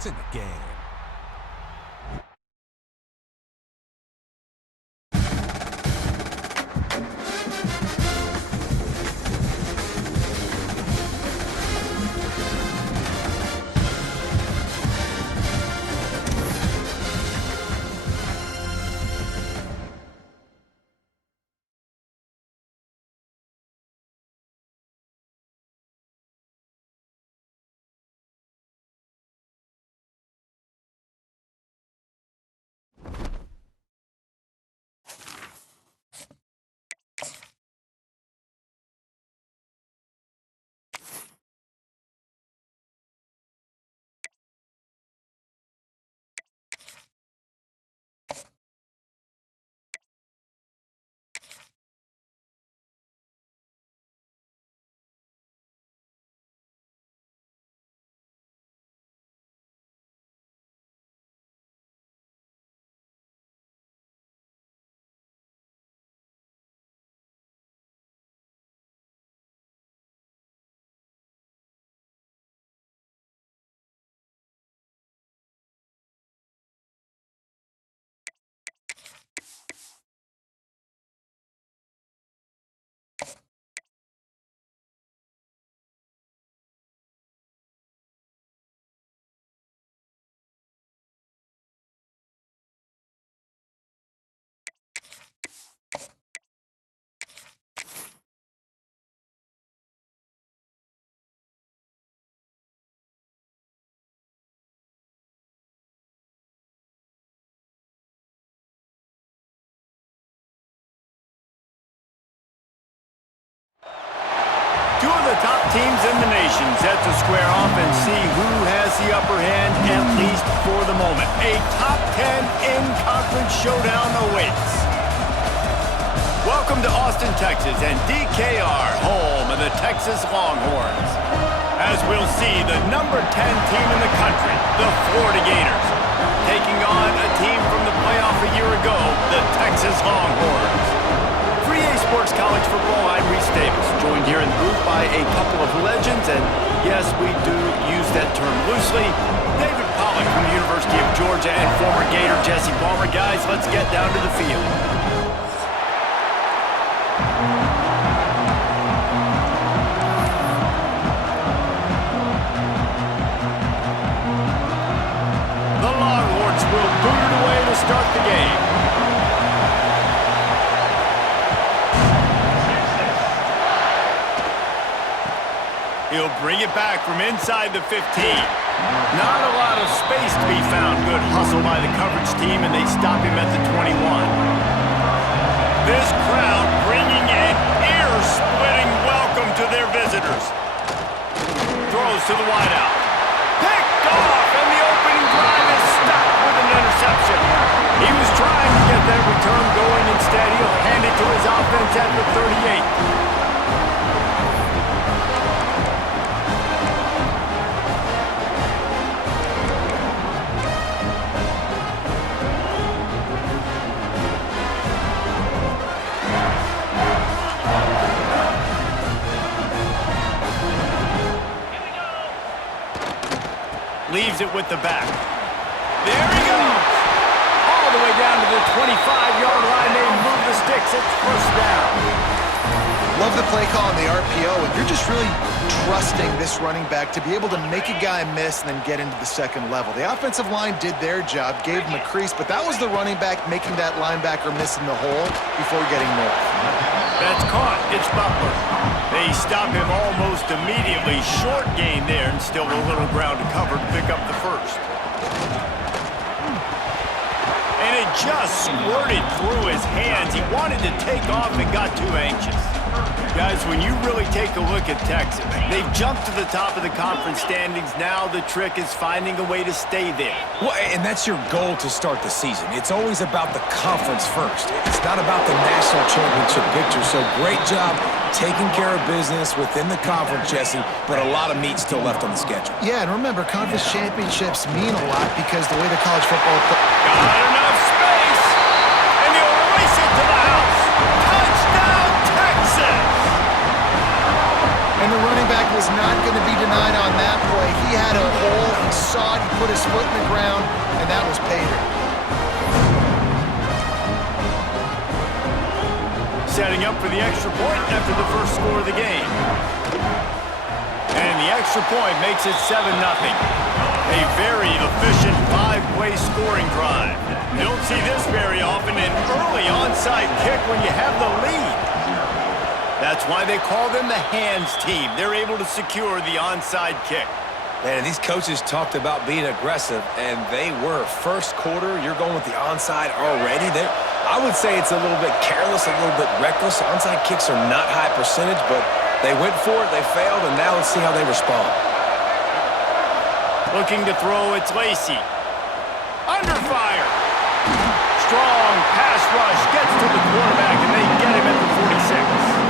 points in the game. Two of the top teams in the nation set to square off and see who has the upper hand, at least for the moment. A top 10 in-conference showdown awaits. Welcome to Austin, Texas, and DKR, home of the Texas Longhorns. As we'll see, the number 10 team in the country, the Florida Gators, taking on a team from the playoff a year ago, the Texas Longhorns. For EA Sports College Football, I'm Reese Davis, joined here in the booth by a couple of legends, and yes, we do use that term loosely. David Pollack from the University of Georgia and former Gator Jesse Palmer. Guys, let's get down to the field. The Longhorns will boot it away to start the game. He'll bring it back from inside the 15. Not a lot of space to be found. Good hustle by the coverage team, and they stop him at the 21. This crowd bringing an ear-splitting welcome to their visitors. Throws to the wideout. Picked off, and the opening drive is stopped with an interception. He was trying to get that return going. Instead, he'll hand it to his offense at the 38. Leaves it with the back. There he goes! All the way down to the 25-yard line. They move the sticks. It's first down. Love the play call on the RPO, and you're just really trusting this running back to be able to make a guy miss and then get into the second level. The offensive line did their job, gave him a crease, but that was the running back making that linebacker miss in the hole before getting north. That's caught. It's Butler. They stop him almost immediately. Short gain there, and still a little ground to cover to pick up the first. And it just squirted through his hands. He wanted to take off and got too anxious. Guys, when you really take a look at Texas, they've jumped to the top of the conference standings. Now the trick is finding a way to stay there. Well, and that's your goal to start the season. It's always about the conference first. It's not about the national championship picture. So great job taking care of business within the conference, Jesse, but a lot of meat still left on the schedule. Yeah, and remember, conference championships mean a lot because the way the college football... Got enough space, and he'll race it to the house. Touchdown, Texas! And the running back was not going to be denied on that play. He he had a hole, he saw it, he put his foot in the ground, and that was pay dirt. Setting up for the extra point after the first score of the game. And the extra point makes it 7-0. A very efficient five-way scoring drive. You don't see this very often, an early onside kick when you have the lead. That's why they call them the hands team. They're able to secure the onside kick. Man, these coaches talked about being aggressive, and they were. First quarter, you're going with the onside already. I would say it's a little bit careless, a little bit reckless. Onside kicks are not high percentage, but they went for it, they failed, and now let's see how they respond. Looking to throw, it's Lacy. Under fire. Strong pass rush, gets to the quarterback, and they get him at the 46.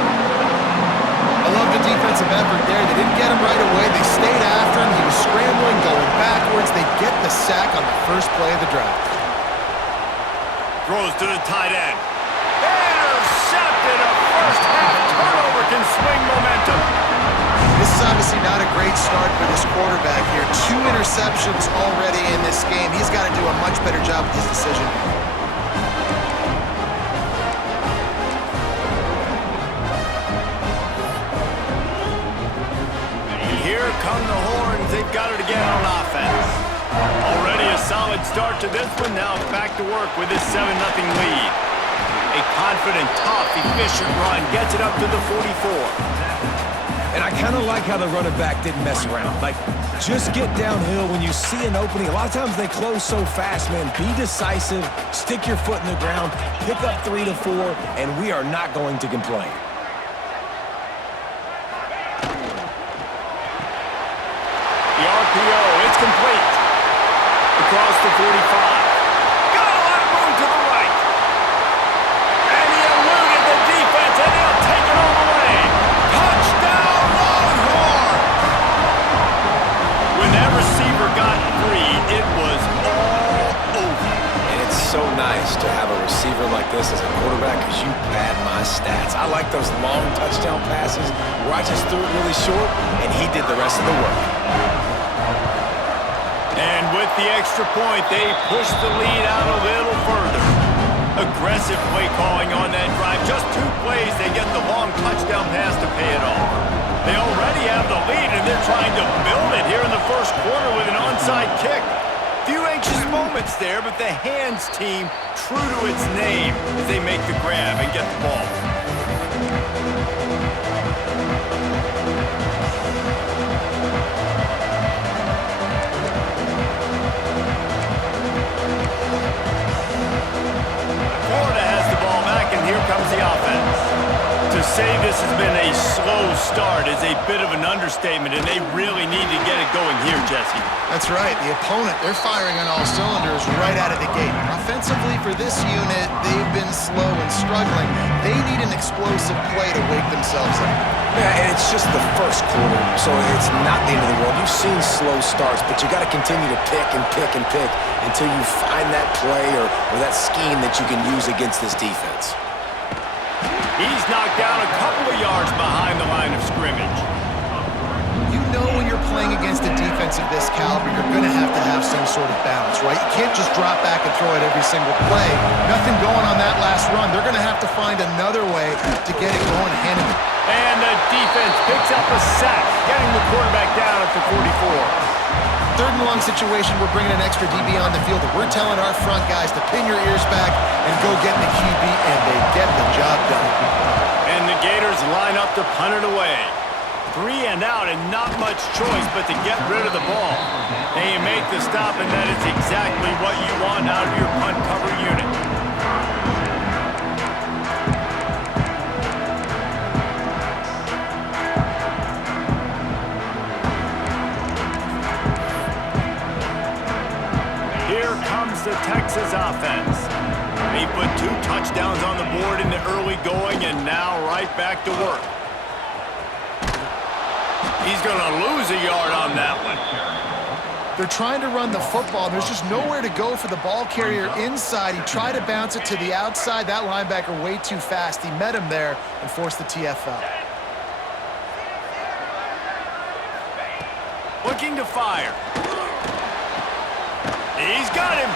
I love the defensive effort there. They didn't get him right away. They stayed after him. He was scrambling, going backwards. They get the sack on the first play of the drive. Throws to the tight end. Intercepted. A first half turnover can swing momentum. This is obviously not a great start for this quarterback here. 2 interceptions already in this game. He's got to do a much better job with his decision. Here come the Horns. They've got it again on offense. Already a solid start to this one. Now back to work with this 7-0 lead. A confident, tough, efficient run gets it up to the 44. And I kind of like how the running back didn't mess around. Like, just get downhill when you see an opening. A lot of times they close so fast, man. Be decisive, stick your foot in the ground, pick up 3 to 4, and we are not going to complain. The RPO, it's complete. Across the 45. Got a lot of room to the right. And he eluded the defense, and he'll take it all the way. Touchdown, Longhorn! When that receiver got free, it was all over. And it's so nice to have a receiver like this as a quarterback because you pad my stats. I like those long touchdown passes where I just threw it really short, and he did the rest of the work. And with the extra point, they push the lead out a little further. Aggressive play calling on that drive. Just 2 plays, they get the long touchdown pass to pay it off. They already have the lead, and they're trying to build it here in the first quarter with an onside kick. Few anxious moments there, but the hands team true to its name as they make the grab and get the ball. Florida has the ball back, and here comes the offense. To say this has been a slow start is a bit of an understatement, and they really need to get it going here, Jesse. That's right. The opponent, they're firing on all cylinders right out of the gate. Offensively for this unit, they've been slow and struggling. They need an explosive play to wake themselves up. Yeah, and it's just the first quarter, so it's not the end of the world. You've seen slow starts, but you got to continue to pick and pick and pick until you find that play or that scheme that you can use against this defense. He's knocked down a couple of yards behind the line of scrimmage. You know when you're playing against a defense of this caliber, you're going to have some sort of balance, right? You can't just drop back and throw it every single play. Nothing going on that last run. They're going to have to find another way to get it going handily. And the defense picks up a sack, getting the quarterback down at the 44. 3rd and long situation, we're bringing an extra DB on the field, and we're telling our front guys to pin your ears back and go get the QB, and they get the job done. And the Gators line up to punt it away. 3 and out, and not much choice but to get rid of the ball. They make the stop, and that is exactly what you want out of your punt cover unit. Here comes the Texas offense. They put 2 touchdowns on the board in the early going, and now right back to work. He's going to lose a yard on that one. They're trying to run the football. There's just nowhere to go for the ball carrier inside. He tried to bounce it to the outside. That linebacker way too fast. He met him there and forced the TFL. Looking to fire. He's got him.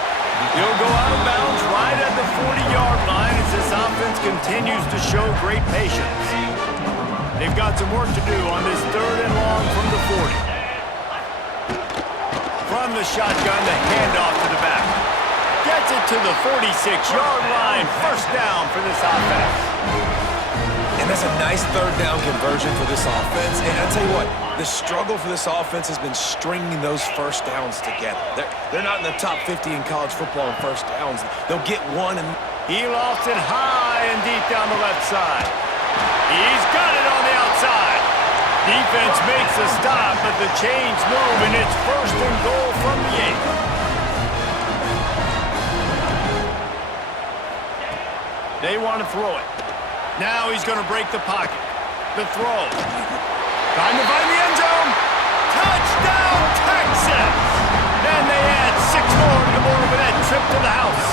He'll go out of bounds right at the 40-yard line as this offense continues to show great patience. They've got some work to do on this 3rd and long from the 40. From the shotgun, the handoff to the back. Gets it to the 46-yard line. First down for this offense. And that's a nice 3rd down conversion for this offense. And I'll tell you what, the struggle for this offense has been stringing those first downs together. They're not in the top 50 in college football in first downs. They'll get one and... He lost it high and deep down the left side. He's got it on the outside. Defense makes a stop, but the chains move, and it's 1st and goal from the 8. They want to throw it. Now he's going to break the pocket. The throw. Trying to find the end zone. Touchdown, Texas! And they add 6 more to the board with that trip to the house.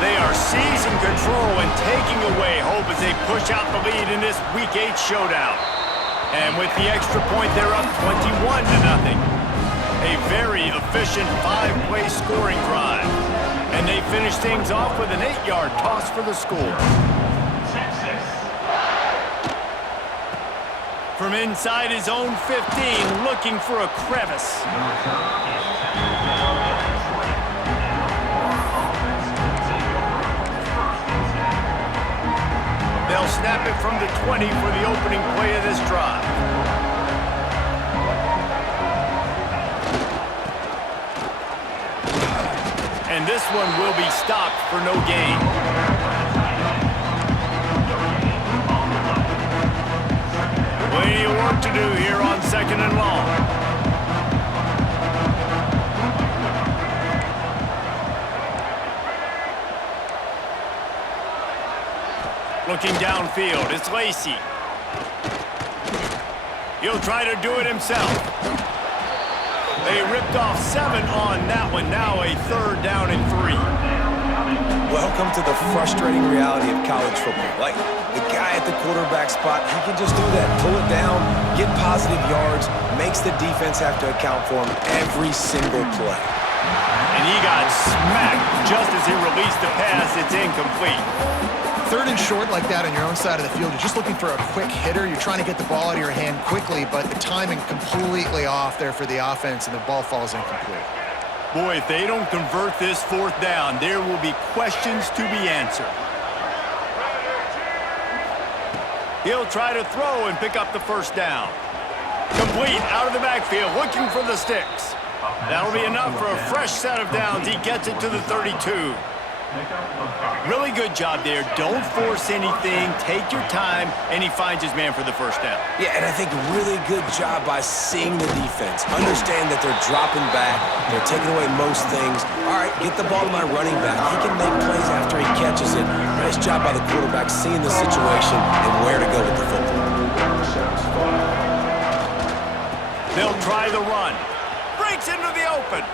They are seizing control and taking away hope as they push out the lead in this Week 8 showdown. And with the extra point, they're up 21-0. A very efficient 5-play scoring drive. And they finish things off with an 8-yard toss for the score. From inside his own 15, looking for a crevice. They'll snap it from the 20 for the opening play of this drive. And this one will be stopped for no gain. Plenty of work to do here on 2nd and long. Looking downfield, it's Lacy. He'll try to do it himself. They ripped off 7 on that one. Now a 3rd down and 3. Welcome to the frustrating reality of college football. Like, the guy at the quarterback spot, he can just do that. Pull it down, get positive yards, makes the defense have to account for him every single play. And he got smacked just as he released the pass. It's incomplete. 3rd and short like that on your own side of the field, you're just looking for a quick hitter. You're trying to get the ball out of your hand quickly, but the timing completely off there for the offense, and the ball falls incomplete. Boy, if they don't convert this 4th down, there will be questions to be answered. He'll try to throw and pick up the 1st down. Complete out of the backfield, looking for the sticks. That'll be enough for a fresh set of downs. He gets it to the 32. Really good job there. Don't force anything. Take your time, and he finds his man for the 1st down. Yeah, and I think really good job by seeing the defense. Understand that they're dropping back. They're taking away most things. All right, get the ball to my running back. He can make plays after he catches it. Nice job by the quarterback seeing the situation and where to go with the football. They'll try the run. Breaks into the open.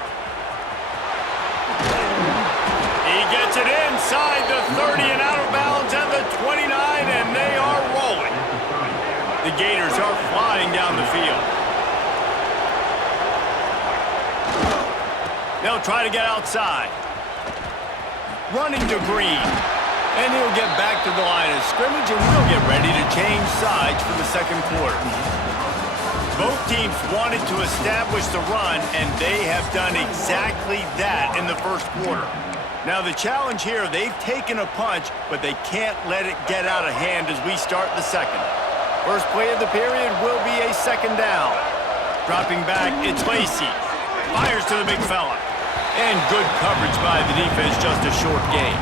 He gets it inside the 30 and out of bounds at the 29, and they are rolling. The Gators are flying down the field. They'll try to get outside. Running to Green. And he'll get back to the line of scrimmage, and we'll get ready to change sides for the 2nd quarter. Both teams wanted to establish the run, and they have done exactly that in the 1st quarter. Now the challenge here, they've taken a punch, but they can't let it get out of hand as we start the 2nd. First play of the period will be a 2nd down. Dropping back, it's Lacy. Fires to the big fella. And good coverage by the defense, just a short gain.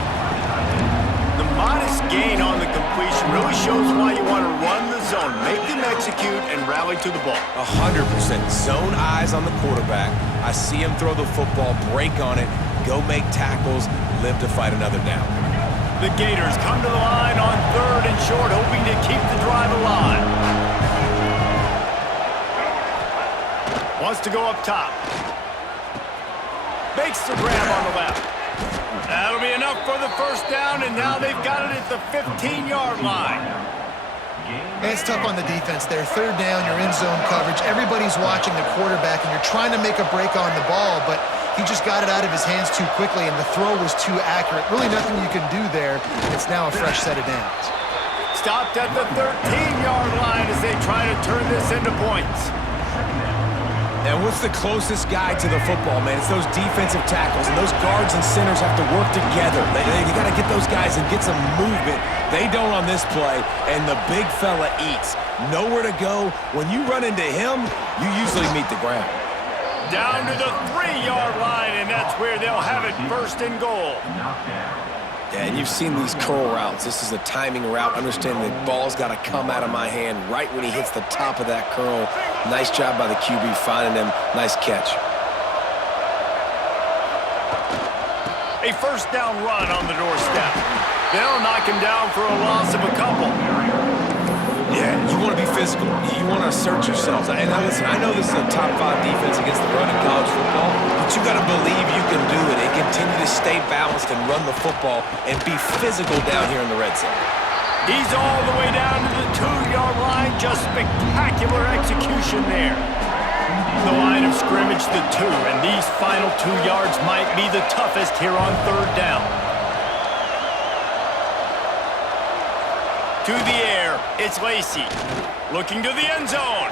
The modest gain on the completion really shows why you want to run the zone, make them execute, and rally to the ball. 100% zone eyes on the quarterback. I see him throw the football, break on it, go make tackles, live to fight another down. The Gators come to the line on 3rd and short, hoping to keep the drive alive. Wants to go up top. Makes the grab on the left. That'll be enough for the 1st down, and now they've got it at the 15-yard line. And it's tough on the defense there. Third down, you're in zone coverage. Everybody's watching the quarterback, and you're trying to make a break on the ball, but he just got it out of his hands too quickly, and the throw was too accurate. Really nothing you can do there. It's now a fresh set of downs. Stopped at the 13-yard line as they try to turn this into points. And what's the closest guy to the football, man? It's those defensive tackles, and those guards and centers have to work together. They got to get those guys and get some movement. They don't on this play, and the big fella eats. Nowhere to go. When you run into him, you usually meet the ground. Down to the 3-yard line, and that's where they'll have it, first and goal. Yeah, and you've seen these curl routes. This is a timing route. Understand the ball's got to come out of my hand right when he hits the top of that curl. Nice job by the QB finding him. Nice catch. A first down run on the doorstep. They'll knock him down for a loss of a couple. Yeah, you want to be physical. You want to assert yourselves. And now listen, I know this is a top 5 defense against the run in college football, but you got to believe you can do it and continue to stay balanced and run the football and be physical down here in the red zone. He's all the way down to the 2-yard line. Just spectacular execution there. The line of scrimmage, the 2, and these final 2 yards might be the toughest here on third down. To the air, it's Lacy. Looking to the end zone.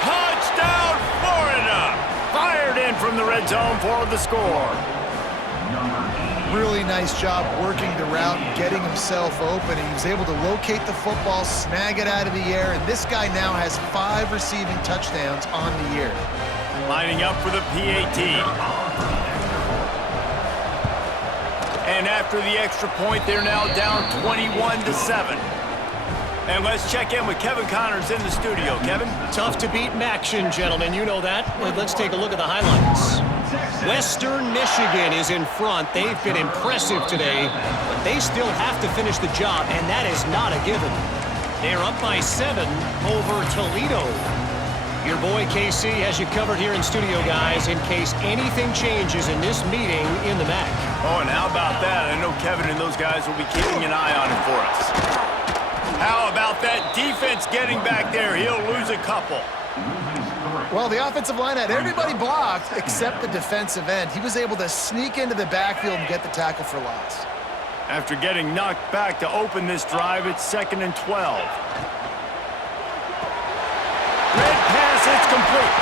Touchdown, Florida! Fired in from the red zone for the score. Really nice job working the route, getting himself open. He was able to locate the football, snag it out of the air, and this guy now has 5 receiving touchdowns on the year. Lining up for the PAT. And after the extra point, they're now down 21-7. And let's check in with Kevin Connors in the studio. Kevin? Tough to beat in action, gentlemen. You know that. Let's take a look at the highlights. Western Michigan is in front. They've been impressive today, but they still have to finish the job, and that is not a given. They're up by 7 over Toledo. Your boy KC has you covered here in studio, guys, in case anything changes in this meeting in the MAC. Oh, and how about that? I know Kevin and those guys will be keeping an eye on it for us. How about that defense getting back there? He'll lose a couple. Well, the offensive line had everybody blocked except the defensive end. He was able to sneak into the backfield and get the tackle for loss. After getting knocked back to open this drive, it's 2nd and 12. Red pass, it's complete.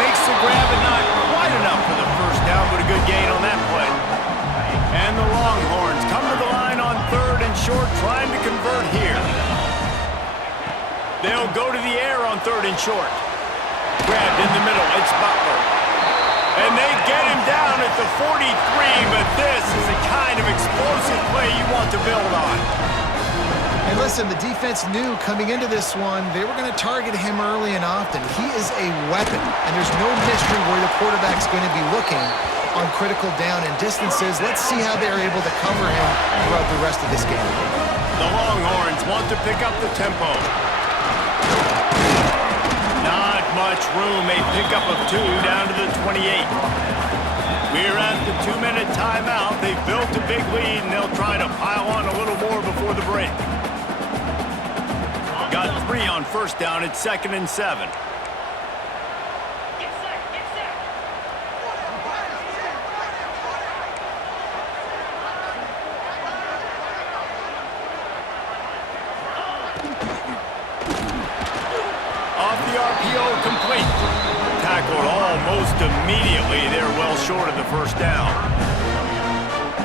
Makes the grab and not quite enough for the first down, but a good gain on that play. And the Longhorns come to the line on 3rd and short, trying to convert here. They'll go to the air on 3rd and short. Grabbed in the middle, it's Butler. And they get him down at the 43, but this is the kind of explosive play you want to build on. And listen, the defense knew coming into this one, they were going to target him early and often. He is a weapon, and there's no mystery where the quarterback's going to be looking on critical down and distances. Let's see how they're able to cover him throughout the rest of this game. The Longhorns want to pick up the tempo. Not much room, a pickup of 2 down to the 28. We're at the 2-minute timeout. They've built a big lead, and they'll try to pile on a little more before the break. Got 3 on first down. It's 2nd and 7. Off the RPO, complete. Tackled almost immediately. They're well short of the first down.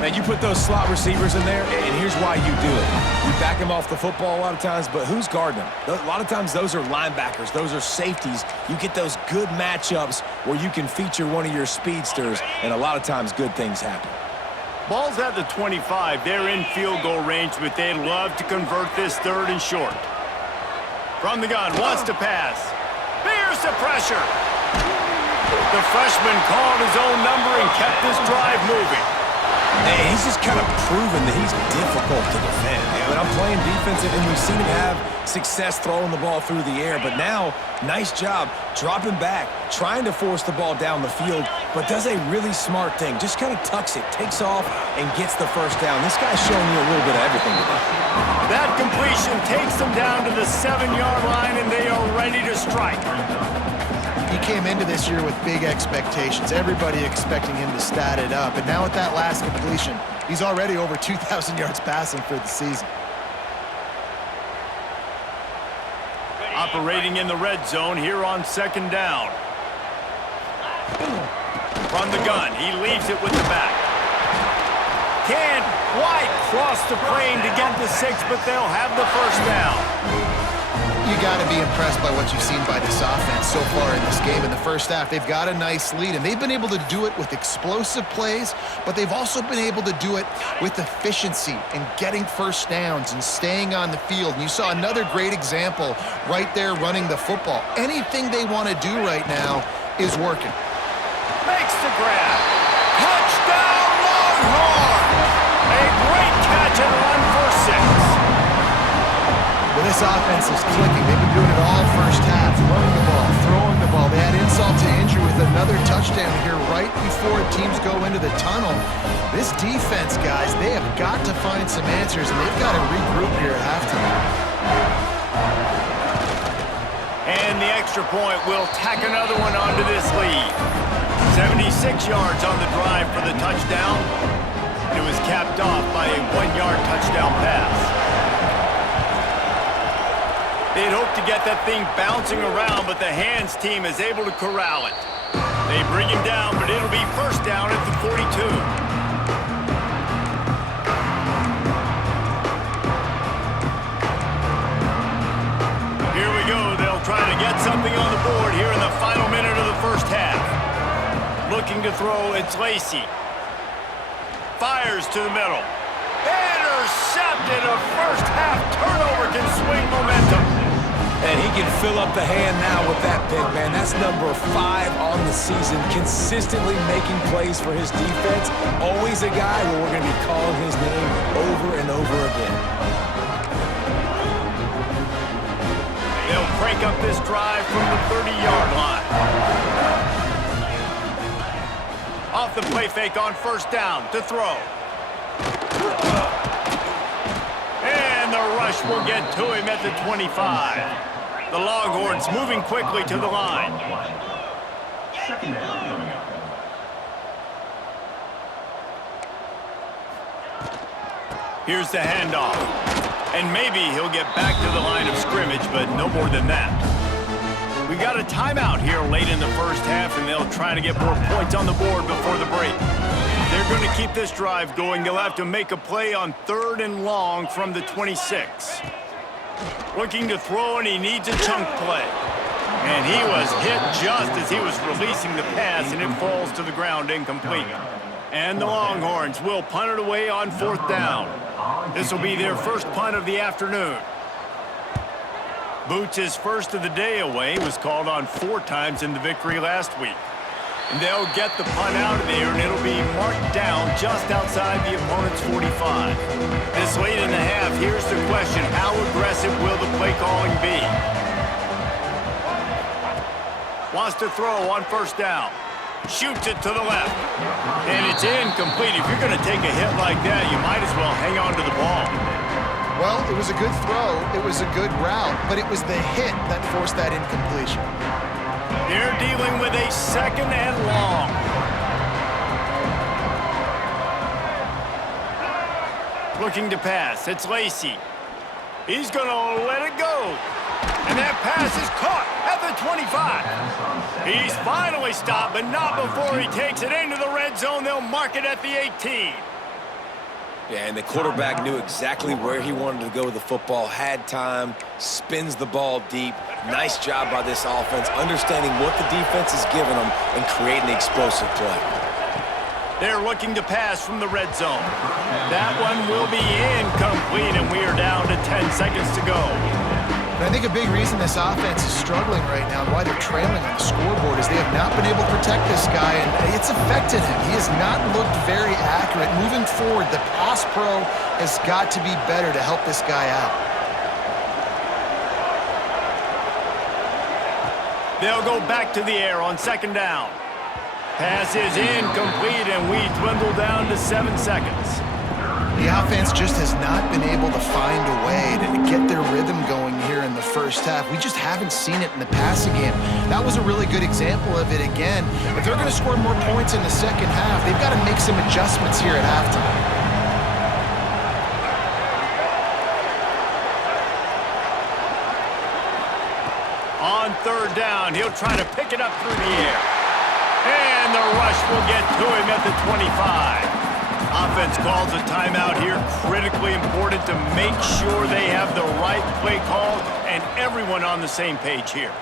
Man, you put those slot receivers in there, and here's why you do it. You back them off the football a lot of times, but who's guarding them? A lot of times those are linebackers. Those are safeties. You get those good matchups where you can feature one of your speedsters, and a lot of times good things happen. Ball's at the 25. They're in field goal range, but they'd love to convert this 3rd and short. From the gun, wants to pass. Bears the pressure. The freshman called his own number and kept this drive moving. And he's just kind of proven that he's difficult to defend. But I'm playing defensive, and we've seen him have success throwing the ball through the air. But now, nice job dropping back, trying to force the ball down the field. but does a really smart thing. Just kind of tucks it, takes off, and gets the first down. This guy's showing you a little bit of everything today. That completion takes them down to the 7-yard line, and they are ready to strike. He came into this year with big expectations. Everybody expecting him to stat it up. And now with that last completion, he's already over 2,000 yards passing for the season. Operating in the red zone here on 2nd down. From the gun, he leaves it with the back. Can't quite cross the plane to get the 6, but they'll have the first down. You got to be impressed by what you've seen by this offense so far in this game. In the first half, they've got a nice lead, and they've been able to do it with explosive plays, but they've also been able to do it with efficiency and getting first downs and staying on the field. And you saw another great example right there running the football. Anything they want to do right now is working. Makes the grab. Touchdown, Longhorns! A great catch and run for 6. Well, this offense is clicking. They've been doing it all first half, running the ball, throwing the ball. They had insult to injury with another touchdown here right before teams go into the tunnel. This defense, guys, they have got to find some answers, and they've got to regroup here at halftime. And the extra point will tack another one onto this lead. 76 yards on the drive for the touchdown. It was capped off by a 1-yard touchdown pass. They'd hoped to get that thing bouncing around, but the hands team is able to corral it. They bring him down, but it'll be first down at the 42. Here we go. They'll try to get something on the board here in the final minute of the first half. Looking to throw, it's Lacy. Fires to the middle. Intercepted. A first half turnover can swing momentum. And he can fill up the hand now with that pick, man. That's number 5 on the season, consistently making plays for his defense. Always a guy where we're going to be calling his name over and over again. They'll crank up this drive from the 30-yard line. Off the play fake on first down to throw. And the rush will get to him at the 25. The Longhorns moving quickly to the line. Here's the handoff. And maybe he'll get back to the line of scrimmage, but no more than that. We got a timeout here late in the first half, and they'll try to get more points on the board before the break. They're going to keep this drive going. They'll have to make a play on 3rd and long from the 26. Looking to throw, and he needs a chunk play. And he was hit just as he was releasing the pass, and it falls to the ground incomplete. And the Longhorns will punt it away on 4th down. This will be their first punt of the afternoon. Boots' first of the day away was called on 4 times in the victory last week. And they'll get the punt out of there, and it'll be marked down just outside the opponent's 45. This late in the half, here's the question: how aggressive will the play calling be? Wants to throw on first down. Shoots it to the left. And it's incomplete. If you're going to take a hit like that, you might as well hang on to the ball. Well, it was a good throw. It was a good route, but it was the hit that forced that incompletion. They're dealing with a 2nd and long. Looking to pass. It's Lacy. He's going to let it go. And that pass is caught at the 25. He's finally stopped, but not before he takes it into the red zone. They'll mark it at the 18. Yeah, and the quarterback knew exactly where he wanted to go with the football, had time, spins the ball deep. Nice job by this offense, understanding what the defense is giving them and creating the explosive play. They're looking to pass from the red zone. That one will be incomplete, and we are down to 10 seconds to go. And I think a big reason this offense is struggling right now and why they're trailing on the scoreboard is they have not been able to protect this guy, and it's affected him. He has not looked very accurate. Moving forward, the pass pro has got to be better to help this guy out. They'll go back to the air on 2nd down. Pass is incomplete, and we dwindle down to 7 seconds. The offense just has not been able to find a way to get their rhythm going here in the first half. We just haven't seen it in the passing game. That was a really good example of it again. If they're going to score more points in the second half, they've got to make some adjustments here at halftime. On third down, he'll try to pick it up through the air. And the rush will get to him at the 25. Offense calls a timeout here. Critically important to make sure they have the right play call and everyone on the same page here.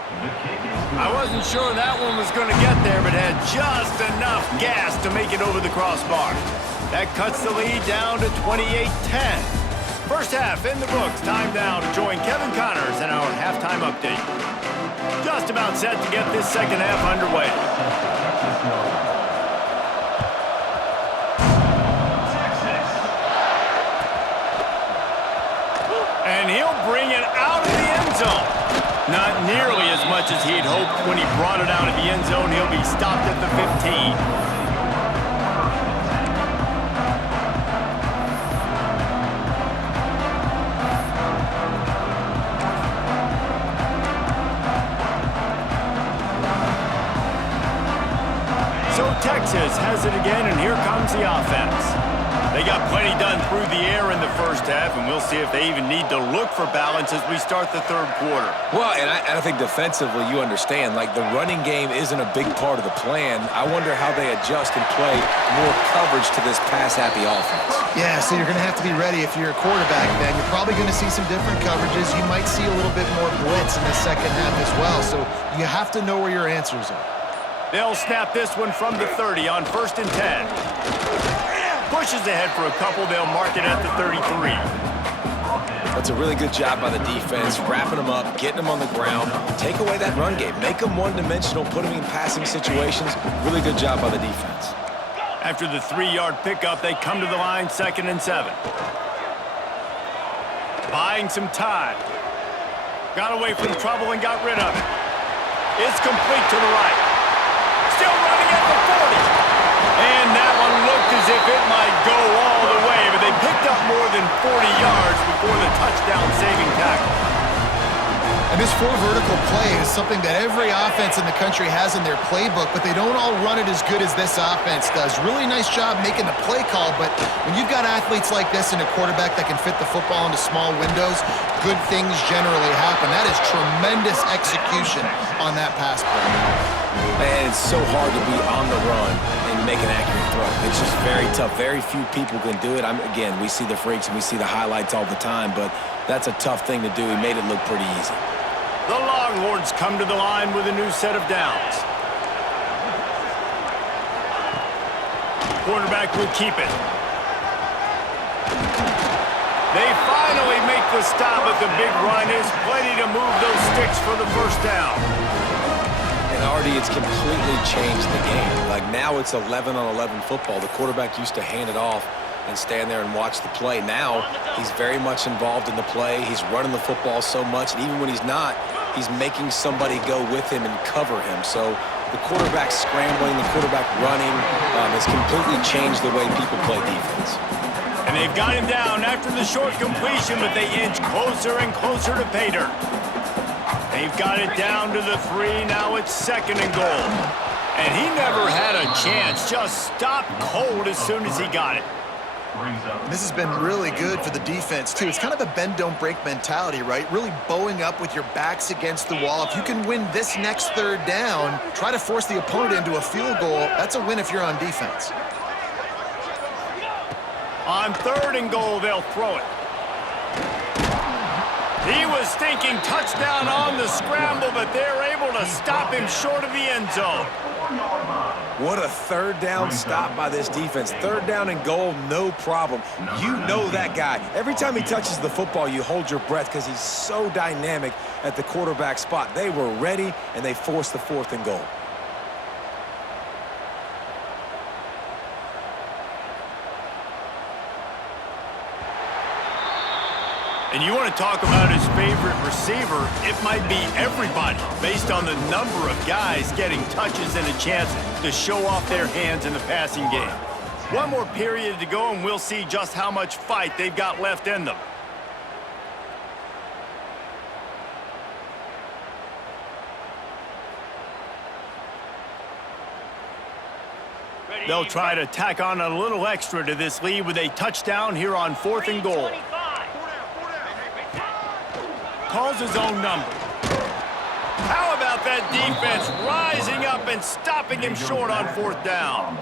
I wasn't sure that one was going to get there, but had just enough gas to make it over the crossbar. That cuts the lead down to 28-10. First half in the books. Time now to join Kevin Connors in our halftime update. Just about set to get this second half underway. And he'll bring it out of the end zone. Not nearly as much as he'd hoped when he brought it out of the end zone. He'll be stopped at the 15. So Texas has it again, and here comes the offense. They got plenty done through the air in the first half, and we'll see if they even need to look for balance as we start the third quarter. Well, and I think defensively, you understand, like the running game isn't a big part of the plan. I wonder how they adjust and play more coverage to this pass-happy offense. Yeah, so you're going to have to be ready if you're a quarterback then. You're probably going to see some different coverages. You might see a little bit more blitz in the second half as well, so you have to know where your answers are. They'll snap this one from the 30 on 1st and 10. Pushes ahead for a couple. They'll mark it at the 33. That's a really good job by the defense, wrapping them up, getting them on the ground, take away that run game, make them one-dimensional, put them in passing situations. Really good job by the defense. After the 3-yard pickup, they come to the line 2nd and 7. Buying some time. Got away from trouble and got rid of it. It's complete to the right. Still running at the 40. And that one looked as if it might go all the way, but they picked up more than 40 yards before the touchdown-saving tackle. And this 4 vertical play is something that every offense in the country has in their playbook, but they don't all run it as good as this offense does. Really nice job making the play call, but when you've got athletes like this and a quarterback that can fit the football into small windows, good things generally happen. That is tremendous execution on that pass play. And it's so hard to be on the run and make an accurate throw. It's just very tough. Very few people can do it. Again, we see the freaks and we see the highlights all the time, but that's a tough thing to do. He made it look pretty easy. The Longhorns come to the line with a new set of downs. Quarterback will keep it. They finally make the stop, but the big run is plenty to move those sticks for the first down. And already it's completely changed the game. Like now it's 11-on-11 football. The quarterback used to hand it off and stand there and watch the play. Now he's very much involved in the play. He's running the football so much, and even when he's not, he's making somebody go with him and cover him. So the quarterback scrambling, the quarterback running has completely changed the way people play defense. And they've got him down after the short completion, but they inch closer and closer to pay dirt. They've got it down to the 3. Now it's 2nd and goal. And he never had a chance. Just stopped cold as soon as he got it. This has been really good for the defense, too. It's kind of a bend-don't-break mentality, right? Really bowing up with your backs against the wall. If you can win this next 3rd down, try to force the opponent into a field goal. That's a win if you're on defense. On 3rd and goal, they'll throw it. He was thinking touchdown on the scramble, but they're able to stop him short of the end zone. What a 3rd down stop by this defense. 3rd down and goal, no problem. You know that guy. Every time he touches the football, you hold your breath because he's so dynamic at the quarterback spot. They were ready, and they forced the 4th and goal. And you want to talk about his favorite receiver, it might be everybody, based on the number of guys getting touches and a chance to show off their hands in the passing game. One more period to go, and we'll see just how much fight they've got left in them. They'll try to tack on a little extra to this lead with a touchdown here on 4th and goal. Calls his own number. How about that defense rising up and stopping him short on 4th down?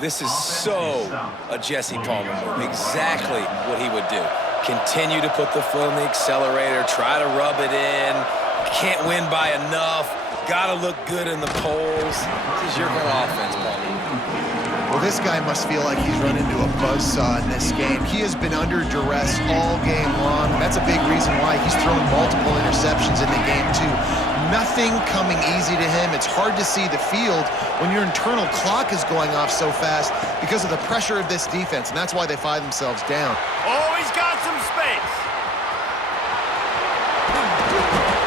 This is so a Jesse Palmer move. Exactly what he would do. Continue to put the foot on the accelerator, try to rub it in. Can't win by enough. Gotta look good in the polls. This is your kind of offense, Palmer. Well, this guy must feel like he's run into a buzzsaw in this game. He has been under duress all game long. That's a big reason why he's thrown multiple interceptions in the game, too. Nothing coming easy to him. It's hard to see the field when your internal clock is going off so fast because of the pressure of this defense, and that's why they find themselves down. Oh, he's got some space.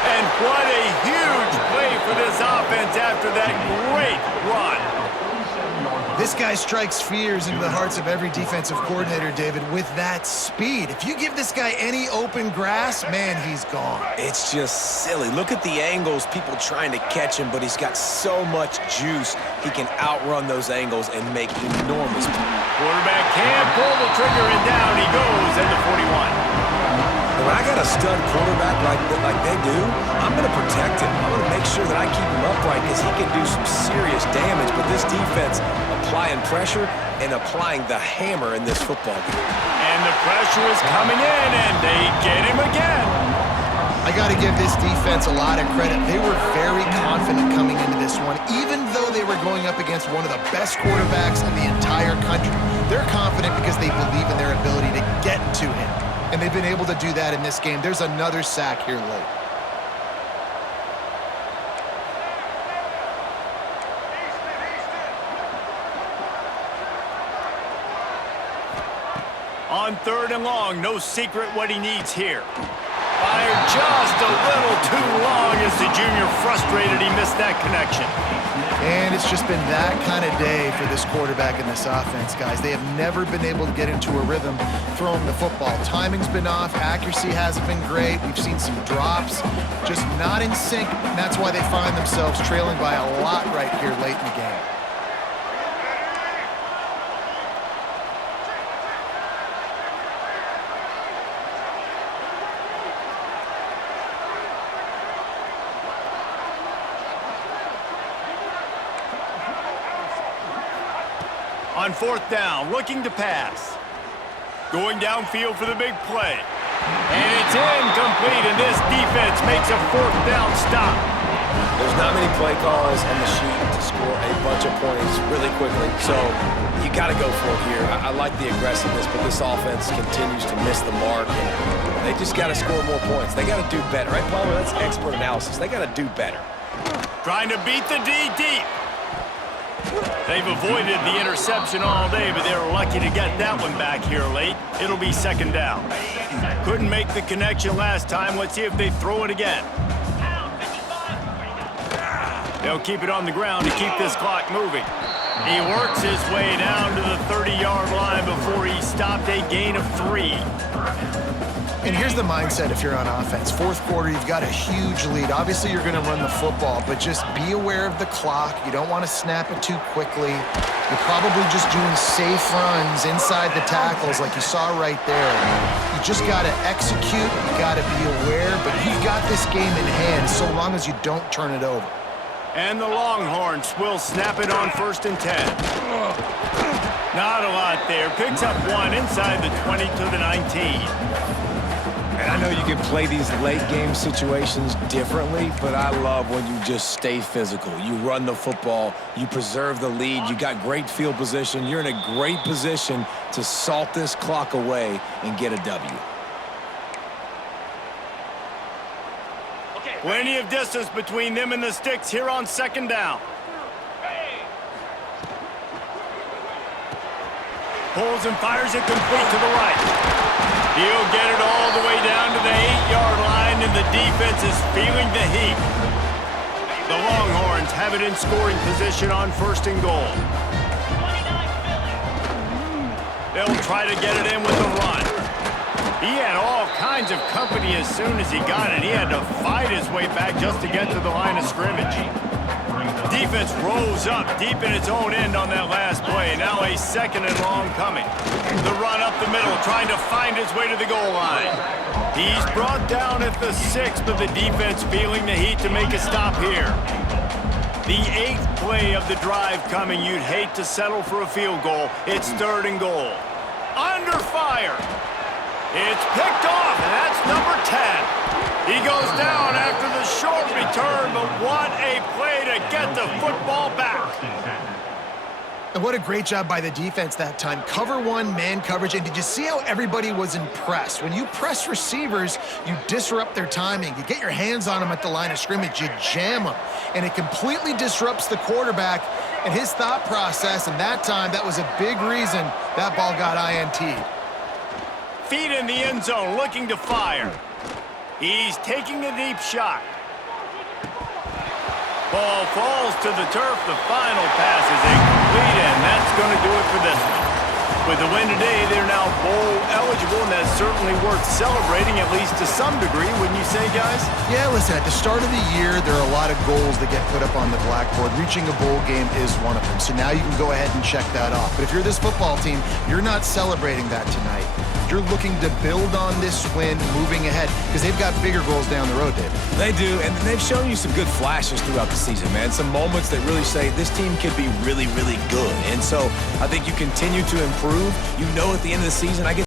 And what a huge play for this offense after that great run. This guy strikes fears into the hearts of every defensive coordinator, David, with that speed. If you give this guy any open grass, man, he's gone. It's just silly. Look at the angles, people trying to catch him, but he's got so much juice. He can outrun those angles and make enormous plays. Quarterback can't pull the trigger, and down he goes at the 41. When I got a stud quarterback like they do, I'm going to protect him. I'm going to make sure that I keep him upright because he can do some serious damage. But this defense applying pressure and applying the hammer in this football game. And the pressure is coming in, and they get him again. I got to give this defense a lot of credit. They were very confident coming into this one, even though they were going up against one of the best quarterbacks in the entire country. They're confident because they believe in their ability to get to him. And they've been able to do that in this game. There's another sack here late. On 3rd and long, no secret what he needs here. Fired just a little too long as the junior frustrated he missed that connection. And it's just been that kind of day for this quarterback and this offense, guys. They have never been able to get into a rhythm throwing the football. Timing's been off. Accuracy hasn't been great. We've seen some drops, just not in sync. And that's why they find themselves trailing by a lot right here late in the game. On 4th down, looking to pass. Going downfield for the big play. And it's incomplete, and this defense makes a 4th down stop. There's not many play calls on the sheet to score a bunch of points really quickly, so you got to go for it here. I like the aggressiveness, but this offense continues to miss the mark, and they just got to score more points. They got to do better, right, Palmer? That's expert analysis. They got to do better. Trying to beat the D deep. They've avoided the interception all day, but they're lucky to get that one back here late. It'll be 2nd down. Couldn't make the connection last time. Let's see if they throw it again. They'll keep it on the ground to keep this clock moving. He works his way down to the 30-yard line before he stopped, a gain of 3. And here's the mindset if you're on offense. 4th quarter, you've got a huge lead. Obviously, you're going to run the football, but just be aware of the clock. You don't want to snap it too quickly. You're probably just doing safe runs inside the tackles like you saw right there. You just got to execute. You got to be aware, but you've got this game in hand so long as you don't turn it over. And the Longhorns will snap it on 1st and 10. Not a lot there. Picks up 1 inside the 20 to the 19. And I know you can play these late game situations differently, but I love when you just stay physical. You run the football, you preserve the lead, you got great field position. You're in a great position to salt this clock away and get a W. Plenty of distance between them and the sticks here on 2nd down. Pulls and fires it complete to the right. He'll get it all the way down to the 8-yard line, and the defense is feeling the heat. The Longhorns have it in scoring position on 1st and goal. They'll try to get it in with the run. He had all kinds of company as soon as he got it. He had to fight his way back just to get to the line of scrimmage. Defense rose up deep in its own end on that last play. Now a 2nd and long coming. The run up the middle, trying to find his way to the goal line. He's brought down at the 6th, but the defense feeling the heat to make a stop here. The 8th play of the drive coming. You'd hate to settle for a field goal. It's 3rd and goal. Under fire. It's picked off, and that's number 10. He goes down after the short return, but what a play to get the football back. And what a great job by the defense that time. Cover 1, man coverage, and did you see how everybody was impressed? When you press receivers, you disrupt their timing. You get your hands on them at the line of scrimmage, you jam them, and it completely disrupts the quarterback and his thought process, and that time, that was a big reason that ball got INT'd. Feet in the end zone, looking to fire. He's taking a deep shot. Ball falls to the turf. The final pass is incomplete, and that's going to do it for this one. With the win today, they're now bowl eligible, and that's certainly worth celebrating, at least to some degree, wouldn't you say, guys? Yeah, listen, at the start of the year, there are a lot of goals that get put up on the blackboard. Reaching a bowl game is one of them, so now you can go ahead and check that off. But if you're this football team, you're not celebrating that tonight. You're looking to build on this win moving ahead because they've got bigger goals down the road, David. They do, and they've shown you some good flashes throughout the season, man. Some moments that really say this team could be really, really good. And so I think you continue to improve. You know at the end of the season, I get